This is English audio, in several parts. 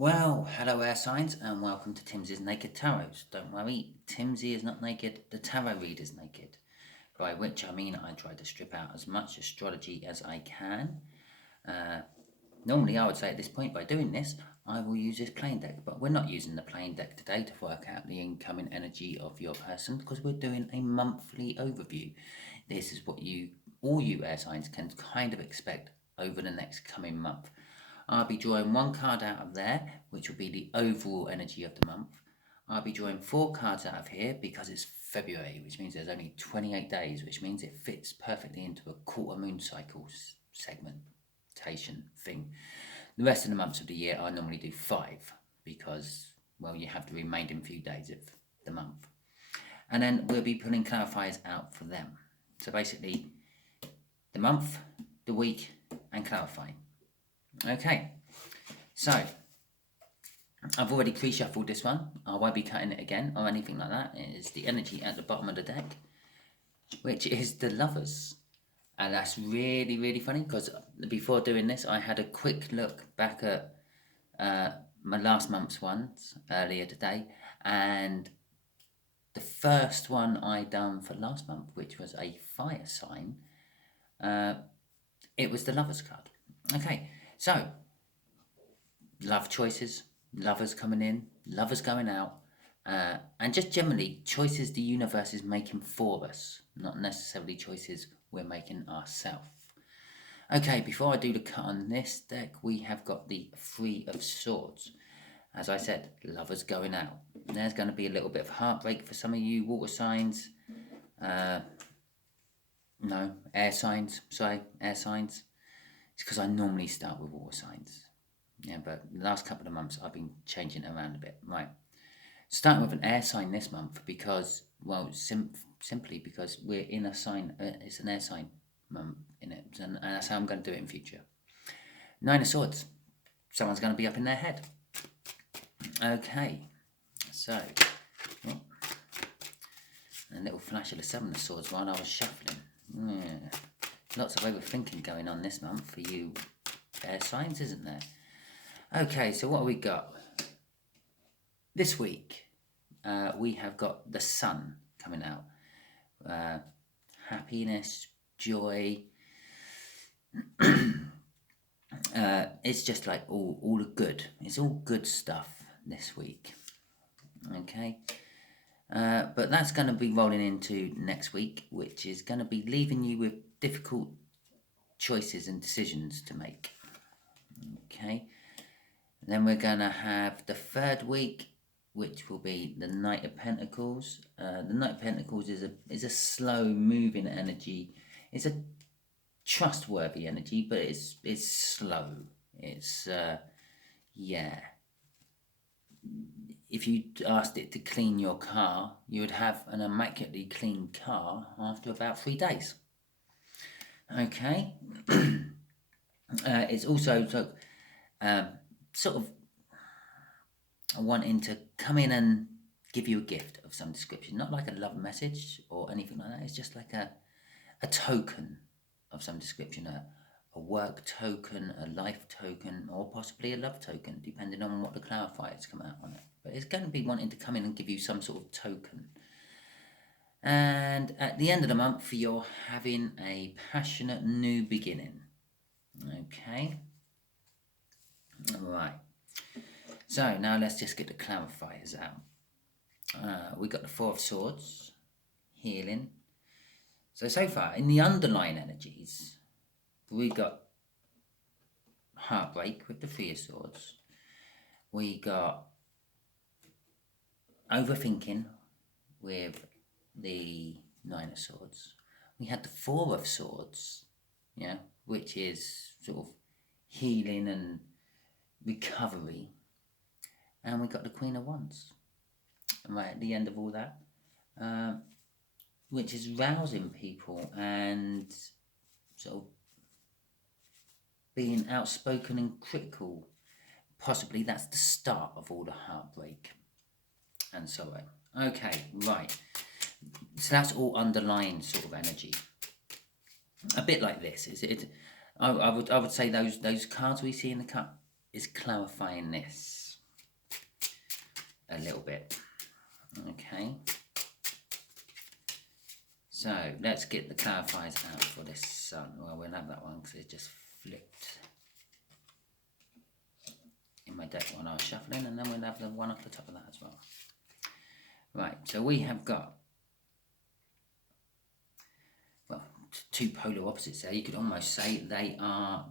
Well, hello air signs and welcome to Timsy's Naked Tarot. Don't worry, Timsy is not naked, the tarot reader's naked. By which I mean I try to strip out as much astrology as I can. Normally I would say at this point by doing this, I will use this plain deck, but we're not using the plain deck today to work out the incoming energy of your person because we're doing a monthly overview. This is what all you air signs can kind of expect over the next coming month. I'll be drawing one card out of there, which will be the overall energy of the month. I'll be drawing 4 cards out of here because it's February, which means there's only 28 days, which means it fits perfectly into a quarter moon cycle segmentation thing. The rest of the months of the year, I normally do 5 because, well, you have the remaining few days of the month. And then we'll be pulling clarifiers out for them. So basically, the month, the week, and clarifying. Okay, so I've already pre-shuffled this one. I won't be cutting it again or anything like that. It is the energy at the bottom of the deck, which is the Lovers. And that's really, really funny because before doing this, I had a quick look back at my last month's ones earlier today. And the first one I done for last month, which was a fire sign, it was the Lovers card. Okay. So, love choices, lovers coming in, lovers going out, and just generally choices the universe is making for us, not necessarily choices we're making ourselves. Okay, before I do the cut on this deck, we have got the Three of Swords. As I said, lovers going out. There's going to be a little bit of heartbreak for some of you water signs. Air signs. It's because I normally start with water signs. Yeah, but the last couple of months I've been changing it around a bit. Right. Starting with an air sign this month because, well, simply because we're in a sign, it's an air sign month in it. And that's how I'm going to do it in future. 9 of Swords. Someone's going to be up in their head. Okay. So, a little flash of the 7 of Swords while I was shuffling. Yeah. Lots of overthinking going on this month for you air signs, isn't there? Okay, so what have we got? This week, we have got the Sun coming out. Happiness, joy. It's just like all the good. It's all good stuff this week. Okay. But that's going to be rolling into next week, which is going to be leaving you with difficult choices and decisions to make. Okay. Then we're going to have the third week, which will be the Knight of Pentacles. The Knight of Pentacles is a slow moving energy. It's a trustworthy energy, but it's slow. It's if you asked it to clean your car, you would have an immaculately clean car after about 3 days. Okay. It's also sort of wanting to come in and give you a gift of some description, not like a love message or anything like that. It's just like a token of some description, a work token, a life token, or possibly a love token, depending on what the clarifiers come out on it. But it's going to be wanting to come in and give you some sort of token. And at the end of the month, you're having a passionate new beginning. Okay. All right. So now let's just get the clarifiers out. We got the 4 of Swords, healing. So far, in the underlying energies, we got heartbreak with the 3 of Swords. We got overthinking with the 9 of Swords. We had the 4 of Swords, which is sort of healing and recovery. And we got the Queen of Wands right at the end of all that, which is rousing people and sort of being outspoken and critical. Possibly that's the start of all the heartbreak and so on. Okay, right. So that's all underlying sort of energy. A bit like this. I would say those cards we see in the cup is clarifying this. a little bit. Okay. So let's get the clarifiers out for this sun. Well, we'll have that one because it just flipped in my deck when I was shuffling, and then we'll have the one off the top of that as well. Right, so we have got, well, two polar opposites there. You could almost say they are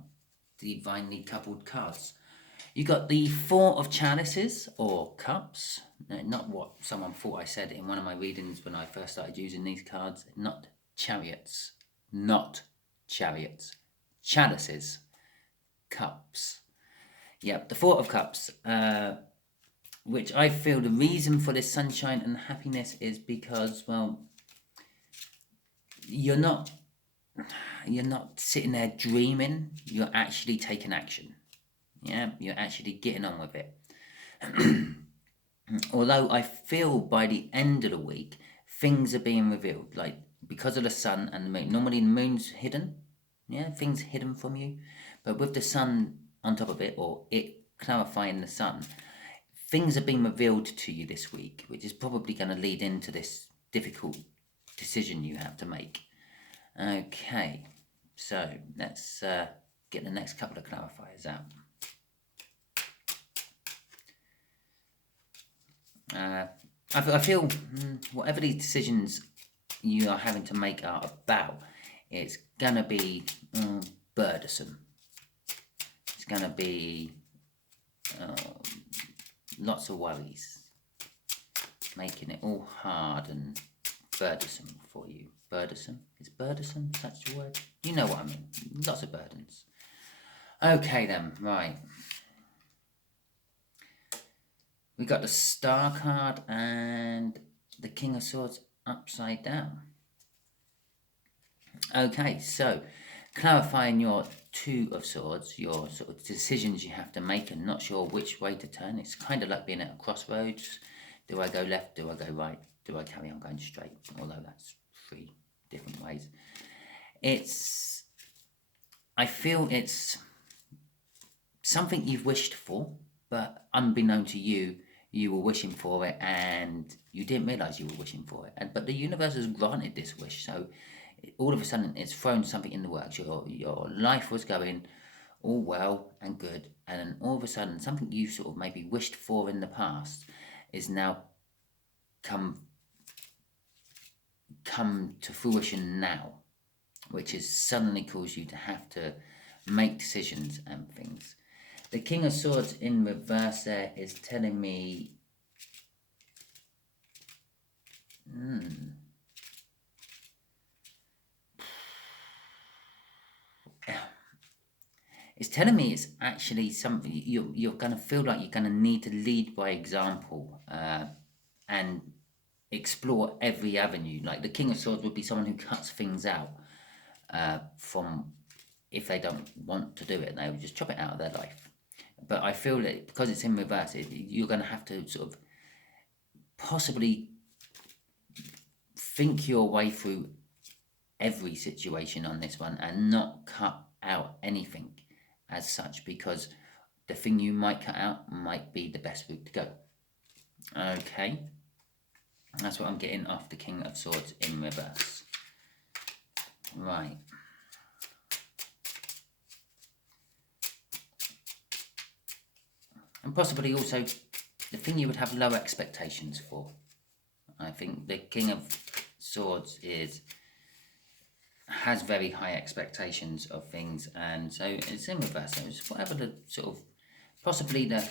divinely coupled cards. You got the Four of Chalices, or Cups. Not what someone thought I said in one of my readings when I first started using these cards. Not chariots. Not chariots. Chalices. Cups. Yep, the Four of Cups. Which I feel the reason for this sunshine and happiness is because, well, you're not sitting there dreaming. You're actually taking action. Yeah, you're actually getting on with it. Although I feel by the end of the week, things are being revealed. Like, because of the sun and the moon. Normally the moon's hidden. Yeah, things hidden from you. But with the sun on top of it, or it clarifying the sun, things are being revealed to you this week, which is probably going to lead into this difficult decision you have to make. Okay, so let's get the next couple of clarifiers out. I feel whatever these decisions you are having to make are about, it's going to be burdensome. It's going to be lots of worries, making it all hard and burdensome for you. Burdensome? Is burdensome such a word? You know what I mean. Lots of burdens. Okay then, right. We got the Star card and the King of Swords upside down. Okay, so clarifying your Two of Swords, your sort of decisions you have to make and not sure which way to turn. It's kind of like being at a crossroads. Do I go left? Do I go right? Do I carry on going straight? Although that's 3 different ways. I feel it's something you've wished for, but unbeknown to you, you were wishing for it and you didn't realise you were wishing for it. But the universe has granted this wish, so all of a sudden it's thrown something in the works. Your life was going all well and good, and then all of a sudden something you sort of maybe wished for in the past is now come to fruition now, which has suddenly caused you to have to make decisions and things. The King of Swords in reverse there is telling me it's telling me it's actually something you're going to feel like you're going to need to lead by example and explore every avenue. Like the King of Swords would be someone who cuts things out from, if they don't want to do it, they would just chop it out of their life. But I feel that because it's in reverse, you're going to have to sort of possibly think your way through every situation on this one and not cut out anything as such, because the thing you might cut out might be the best route to go. Okay, that's what I'm getting off the King of Swords in reverse. Right. And possibly also the thing you would have low expectations for. I think the King of Swords has very high expectations of things, and so it's in reverse. So it's whatever the sort of, possibly the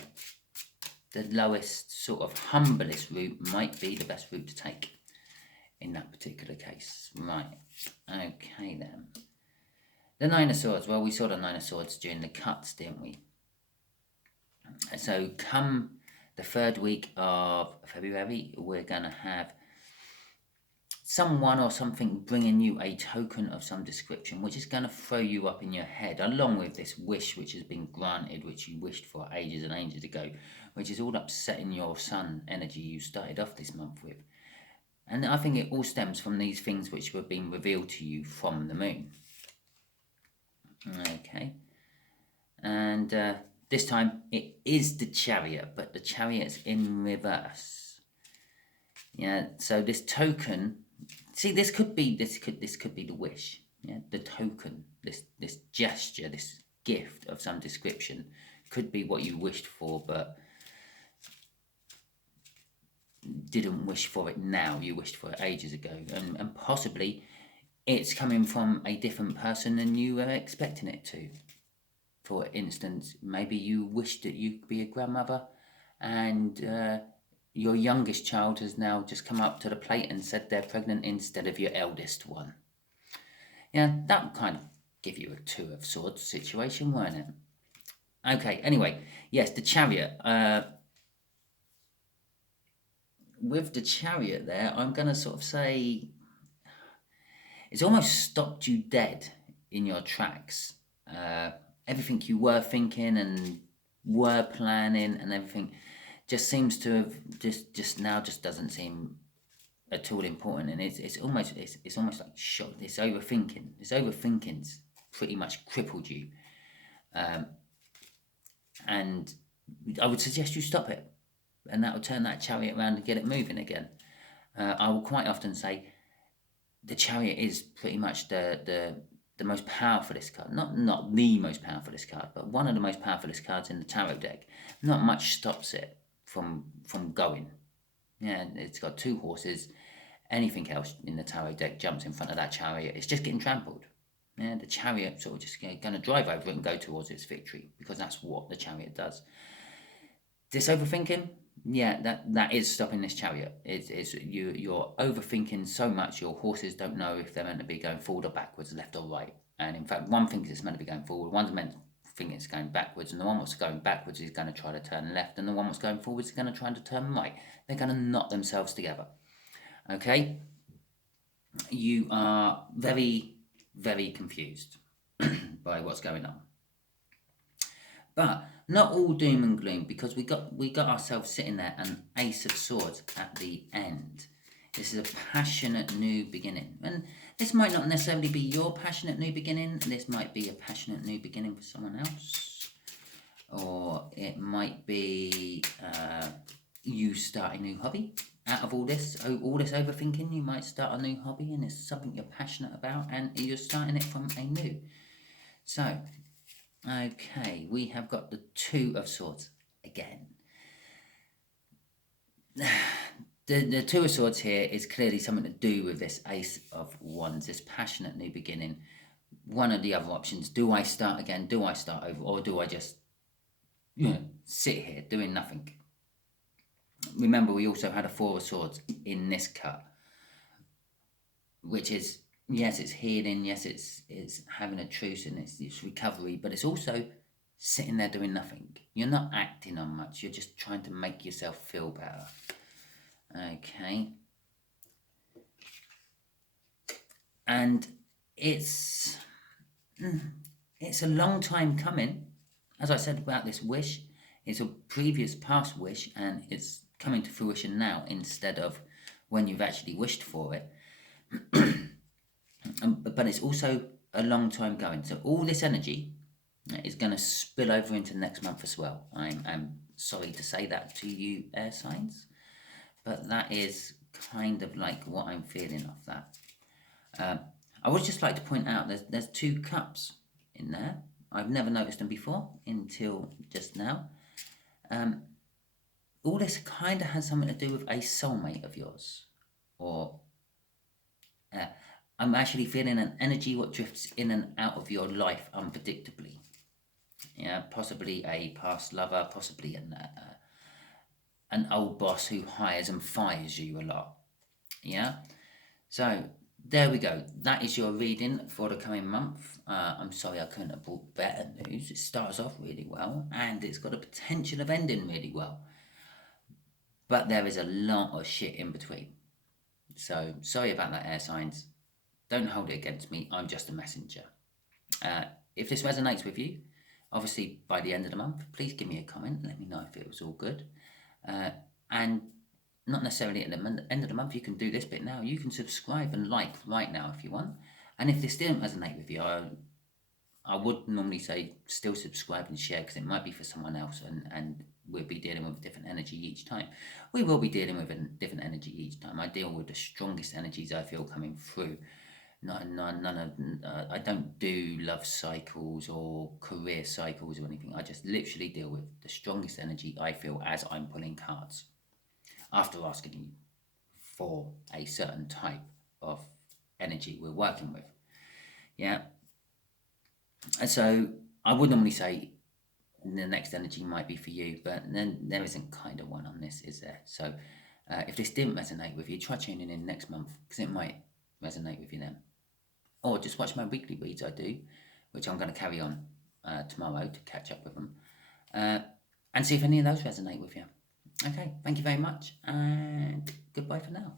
lowest, sort of humblest route might be the best route to take in that particular case. Right, okay then. The Nine of Swords, well, we saw the Nine of Swords during the cuts, didn't we? So come the 3rd week of February, we're going to have someone or something bringing you a token of some description, which is going to throw you up in your head, along with this wish which has been granted, which you wished for ages and ages ago, which is all upsetting your sun energy you started off this month with. And I think it all stems from these things which were being revealed to you from the moon. Okay. And This time it is the Chariot, but the Chariot's in reverse. Yeah, so this token, see, this could be the wish. Yeah, the token, this gesture, this gift of some description could be what you wished for, but didn't wish for it now. You wished for it ages ago, and possibly it's coming from a different person than you were expecting it to. For instance, maybe you wished that you could be a grandmother, and your youngest child has now just come up to the plate and said they're pregnant instead of your eldest one. Yeah, that would kind of give you a Two of Swords situation, won't it? Okay, anyway, yes, the Chariot. With the Chariot there, I'm going to sort of say it's almost stopped you dead in your tracks. Everything you were thinking and were planning and everything just seems to have just now just doesn't seem at all important, and it's almost like shock. This overthinking's pretty much crippled you, and I would suggest you stop it, and that will turn that Chariot around and get it moving again. I will quite often say the Chariot is pretty much the most powerfulest card. Not the most powerfulest card, but one of the most powerfulest cards in the tarot deck. Not much stops it from going. Yeah, it's got two horses. Anything else in the tarot deck jumps in front of that Chariot. It's just getting trampled. Yeah, the Chariot sort of just going to drive over it and go towards its victory, because that's what the Chariot does. This overthinking, yeah, that is stopping this Chariot. You're overthinking so much. Your horses don't know if they're meant to be going forward or backwards, left or right. And in fact, one thinks it's meant to be going forward, one's meant to think it's going backwards, and the one that's going backwards is going to try to turn left, and the one that's going forwards is going to try to turn right. They're going to knot themselves together. Okay? You are very, very confused by what's going on. But not all doom and gloom, because we got ourselves sitting there, an Ace of Swords at the end. This is a passionate new beginning. And this might not necessarily be your passionate new beginning. This might be a passionate new beginning for someone else. Or it might be you start a new hobby. Out of all this overthinking, you might start a new hobby, and it's something you're passionate about, and you're starting it from a new. So, okay, we have got the Two of Swords again. The Two of Swords here is clearly something to do with this Ace of Wands, this passionate new beginning. One of the other options, do I start again, do I start over, or do I just sit here doing nothing? Remember, we also had a Four of Swords in this cut, which is, yes, it's healing, yes, it's having a truce, and it's recovery, but it's also sitting there doing nothing. You're not acting on much, you're just trying to make yourself feel better. Okay. And it's a long time coming. As I said about this wish, it's a previous past wish, and it's coming to fruition now instead of when you've actually wished for it. But it's also a long time going. So all this energy is going to spill over into next month as well. I'm sorry to say that to you, air signs, but that is kind of like what I'm feeling of that. I would just like to point out there's two cups in there. I've never noticed them before until just now. All this kind of has something to do with a soulmate of yours, or I'm actually feeling an energy what drifts in and out of your life unpredictably. Yeah, possibly a past lover, possibly an old boss who hires and fires you a lot. Yeah, so there we go. That is your reading for the coming month. I'm sorry I couldn't have brought better news. It starts off really well, and it's got a potential of ending really well. But there is a lot of shit in between. So, sorry about that, air signs. Don't hold it against me. I'm just a messenger. If this resonates with you, obviously by the end of the month, please give me a comment. Let me know if it was all good. And not necessarily at the end of the month, you can do this bit now. You can subscribe and like right now if you want. And if this didn't resonate with you, I would normally say still subscribe and share, because it might be for someone else, and we'll be dealing with a different energy each time. We will be dealing with a different energy each time. I deal with the strongest energies I feel coming through. None of I don't do love cycles or career cycles or anything. I just literally deal with the strongest energy I feel as I'm pulling cards, after asking you for a certain type of energy we're working with. Yeah. And so I would normally say the next energy might be for you, but then there isn't kind of one on this, is there? So if this didn't resonate with you, try tuning in next month, because it might resonate with you then. Or just watch my weekly reads I do, which I'm going to carry on tomorrow to catch up with them, and see if any of those resonate with you. Okay, thank you very much, and goodbye for now.